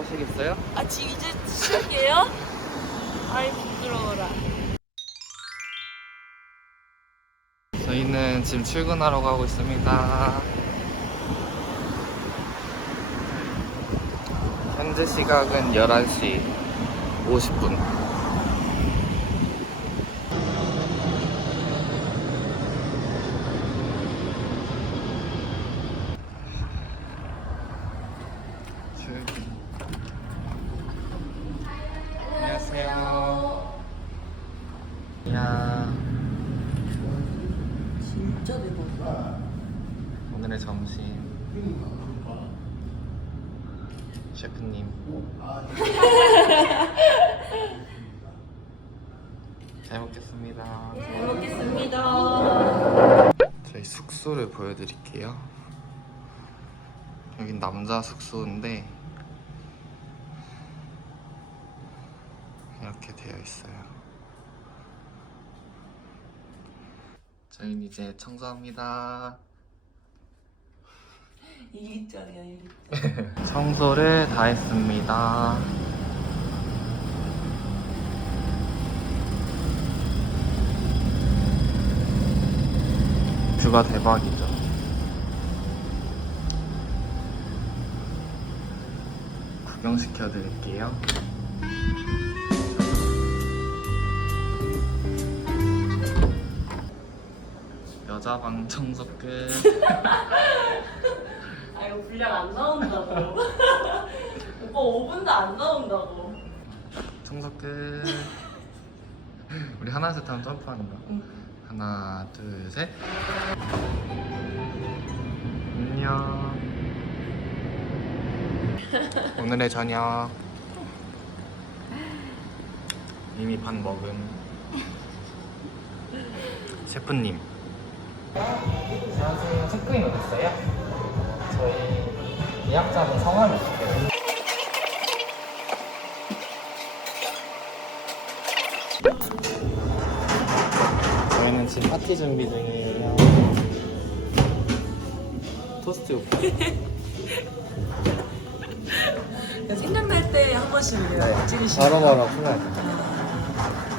나오시겠어요? 아 지금 이제 시작이에요? 아이 부끄러워라. 저희는 지금 출근하러 가고 있습니다. 현재 시각은 11시 50분. 출근. 안녕하세요. 야. 진짜 대박. 오늘의 점심. 셰프님. 잘 먹겠습니다. 잘 먹겠습니다. 저희 숙소를 보여드릴게요. 여긴 남자 숙소인데 이렇게 되어 있어요 저희는 이제 청소합니다 일기장이야 일기. 청소를 다 했습니다. 뷰가 대박이죠. 구경시켜 드릴게요. 여자 방 청소 끝. 아 이거 분량 안 나온다고. 오빠 5분도 안 나온다고. 청소 끝. 우리 하나 셋 하면 점프하는 거야. 응. 하나, 둘, 셋. 안녕. 오늘의 저녁. 이미 반 먹은 셰프님. 안녕하세요. 체크인 어딨어요? 저희 예약자는 성함이 어떻게 저희는 지금 파티 준비 중이에요. 토스트 오빠. 생각날 때 한 번씩 찍으시면. 네. 바로바로 풀어야 돼.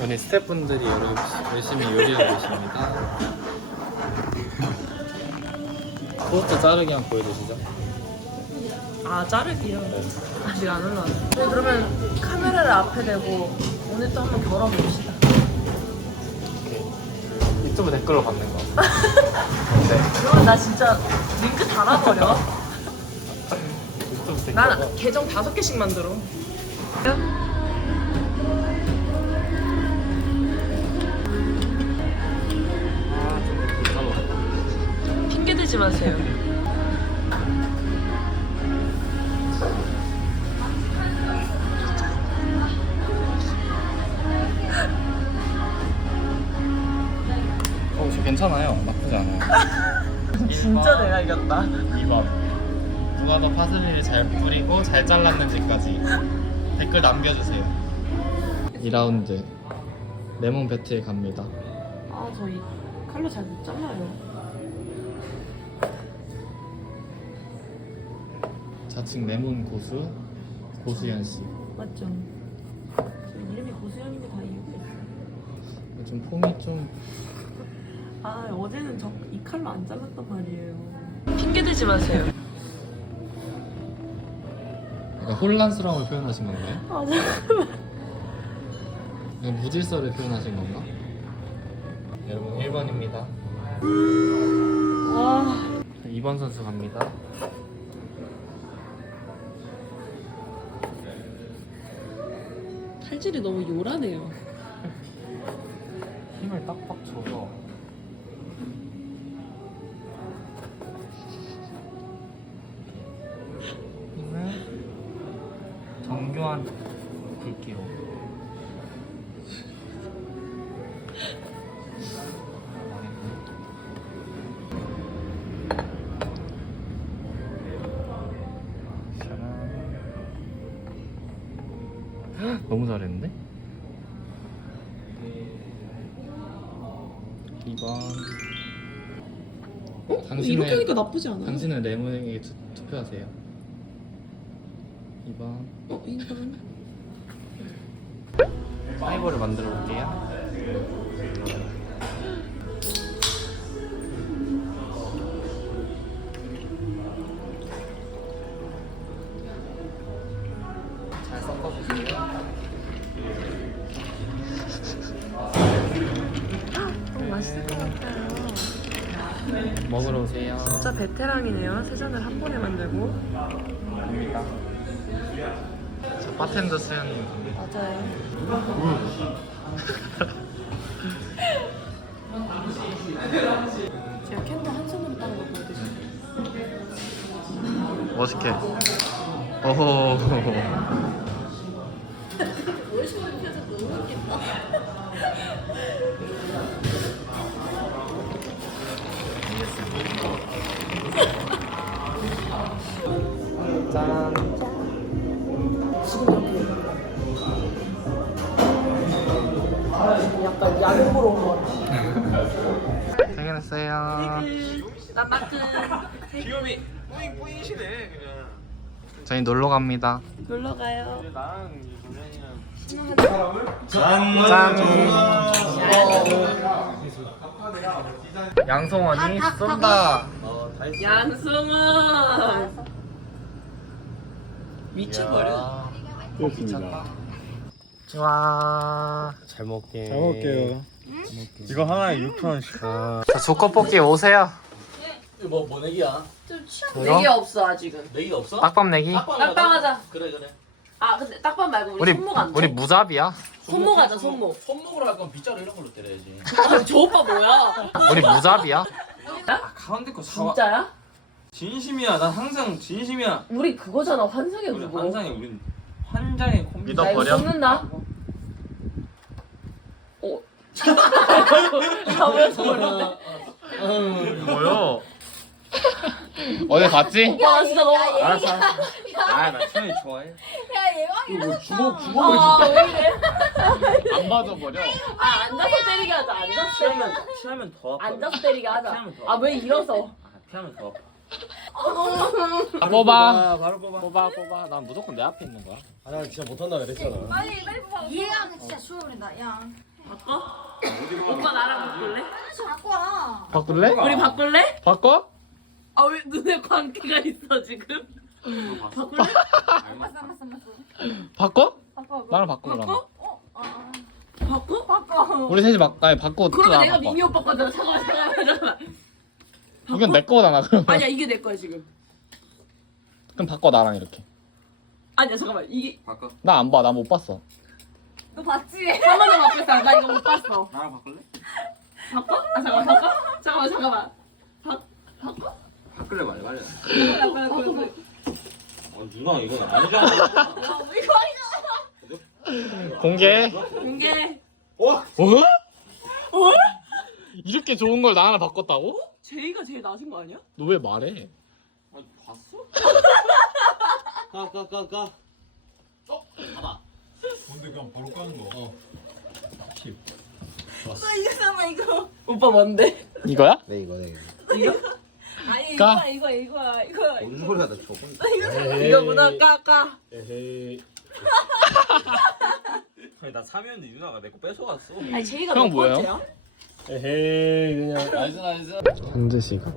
오늘 스태프분들이 열- 열심히 요리하고 계십니다. 토스트 자르기 한번 보여주시죠. 아 자르기요? 네. 아직 안 올라왔네. 네, 그러면 카메라를 앞에 대고 오늘 또 한번 걸어봅시다. 이렇게 유튜브 댓글로 받는 거. 네. 그러면 나 진짜 링크 달아버려. 유튜브 댓글. 난 계정 다섯 개씩 만들어. 대지 마세요. 어, 저 괜찮아요. 나쁘지 않아요. 진짜 내가 이겼다. 2번. 누가 더 파슬리를 잘 뿌리고 잘 잘랐는지까지 댓글 남겨주세요. 2라운드 레몬 배틀 갑니다. 아 저희 칼로 잘 못 잘라요. 자칭 레몬 고수 고수연 씨. 맞죠? 저 이름이 고수연인 거다 이유가 있어요. 좀 폼이 좀 아 어제는 저 이 칼로 안 잘랐단 말이에요. 핑계 대지 마세요. 약간 혼란스러움을 표현하신 건가요? 아 잠깐만. 무질서를 표현하신 건가? 여러분 1번입니다. 아 2번 선수 갑니다. 칼질이 너무 요란해요. 힘을 딱딱 줘서 정교한 굵기로 너무 잘했는데? 2번 어? 당신의- 이렇게 하니까 나쁘지 않아요? 당신은 레몬에게 투, 투표하세요 2번. 어, 이거는? 하이볼을 만들어 볼게요. 먹으러 오세요. 진짜 베테랑이네요. 세 잔을 한 번에 만들고. 입니다. 저 바텐더 수현님. 맞아요. 제가 캔들 한 손으로 따는 거 보여드릴게요. 멋있게. 오호. 짠. 난 마트. 귀염이 뿌잉 뿌잉이시네 그냥 저희 놀러 갑니다. 놀러 가요. 나랑 이 짠. 양송원이 쏜다. 양승은 미쳐버려. 미쳤다. 좋아. 잘 먹게 잘 먹을게요. 이거 하나에 6,000원씩. 아, 자, 조커 뽑기 오세요. 뭐, 뭐 내기야? 내게 없어 아직은. 내기가 없어? 딱밤 내기. 딱방하자. 그래 그래 아 근데 딱방 말고 우리, 우리 손목 안 돼. 우리 무잡이야. 손목 하자 손목. 손목으로 할 거면 빗자루 이런 걸로 때려야지 저 오빠 뭐야? 우리 무잡이야. 가운데 거 사와 진짜야? 진심이야 난 항상 진심이야 우리 그거잖아 환상의 우리 그거. 환상에 우린 환장의 콤비 믿어. 나 이거 버려? 어. 저러는데? 뭐요? 어디 봤지? 와 진짜 너무. 알았어 아나 수현이 좋아해 야 예왕이랑 주먹 주먹을 아왜 이래? 안 봐줘 버려. 아 앉아서 때리게 하자. 앉아서 피하면. 피하면 더 아파 앉아서 때리게 하자. 피하면 더아왜 일어서? 아, 피하면 더 아파 아, 뽑아. 바로 뽑아 뽑아 뽑아. 난 무조건 내 앞에 있는 거야. 아, 진짜 못한다 그랬잖아. 빨리 빨리 뽑아 얘랑 진짜 죽어버린다 야 바꿔? 오빠 나랑 바꿀래? 하나씩 갖고 와 바꿀래? 우리 바꿀래? 바꿔? 아 왜 눈에 광기가 있어 지금? 바꿀래? 맞어 맞어 맞어 바꿔? 바꿔 나랑 바꿔 그럼. 바꿔? 어? 어 바꿔? 바꿔 우리 셋이 바, 아니 바꿔. 그러면 나 내가 바꿔. 미니 오빠 거잖아. 잠깐만 잠깐만 잠깐만. 이건 내 거잖아 그러면. 아니야 이게 내 거야 지금. 그럼 바꿔 나랑 이렇게. 아니야 잠깐만 이게 바꿔 나 안 봐. 나 못 봤어. 너 봤지? 한 번도 바꿨어. 나 이거 못 봤어. 나랑 바꿀래? 바꿔? 아 잠깐만 바꿔? 잠깐만 잠깐만. 바 바꿔? 바꿀래 잠깐만 잠깐만. 어 누나 이건 아니잖아 공개. 공개. 어? 어? 이렇게 좋은 걸 나 하나 바꿨다고? 제이가 제일 나신 거 아니야? 너 왜 말해? 아니 봤어? 까까까까. 너 이거잖아 이거 오빠 뭔데? 이거야? 네 이거 네. 아니 까? 이거 이거 이거야 이거 뭔 소리야 나 저건 이거구나 까까. 에헤이. 아니 나 사면은 이 누나가 내 거 뺏어갔어 아니 제이가 형 몇 뭐예요? 번째야? 에헤이 그냥. 나이스 나이스 현재 시각